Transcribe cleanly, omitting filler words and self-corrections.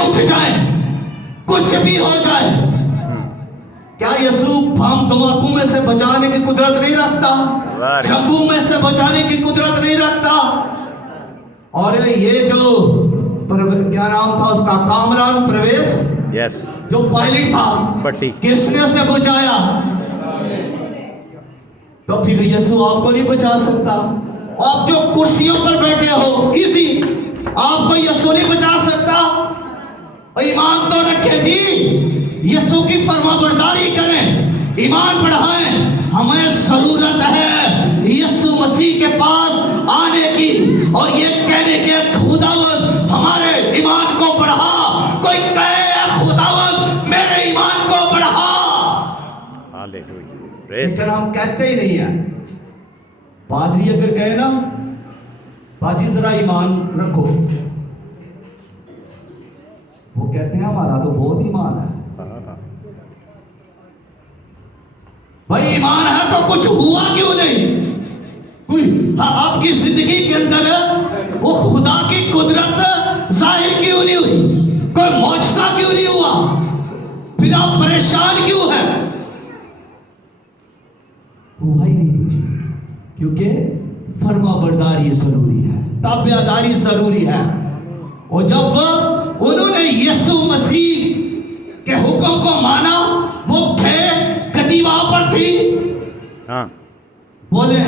اٹھ جائیں، کچھ بھی ہو جائے، کیا یسوع بم دھماکوں میں سے بچانے کی قدرت نہیں رکھتا؟ جنگوں میں سے بچانے کی قدرت نہیں رکھتا؟ اور یہ جو کیا نام تھا اس کا، کامران پرویز، جو پائلٹ تھا، کس نے اسے بچایا؟ تو پھر یسوع آپ کو نہیں بچا سکتا؟ آپ جو کرسیوں پر بیٹھے ہو ایزی، آپ کو یسوع نہیں بچا سکتا؟ ایمان تو رکھے جی، یسوع کی فرما برداری کریں، ایمان بڑھائیں۔ ہمیں ضرورت ہے یسوع مسیح کے پاس آنے کی اور یہ کہنے کے خداوند ہمارے ایمان کو بڑھا۔ کوئی کہے خداوند میرے ایمان کو بڑھا، لیکن ہم کہتے ہی نہیں ہیں۔ پادری اگر کہے نا باجی ذرا ایمان رکھو، وہ کہتے ہیں ہمارا تو بہت ایمان ہے۔ بھائی ایمان ہے تو کچھ ہوا کیوں نہیں؟ آپ کی زندگی کے اندر وہ خدا کی قدرت ظاہر کیوں نہیں ہوئی؟ کوئی معجزہ کیوں نہیں ہوا؟ پھر آپ پریشان کیوں ہیں؟ ہوا ہی نہیں کچھ، کیونکہ فرما برداری ضروری ہے، تابعداری ضروری ہے۔ اور جب انہوں نے یسوع مسیح کے حکم کو مانا، وہ گدی وہاں پر تھی، بولے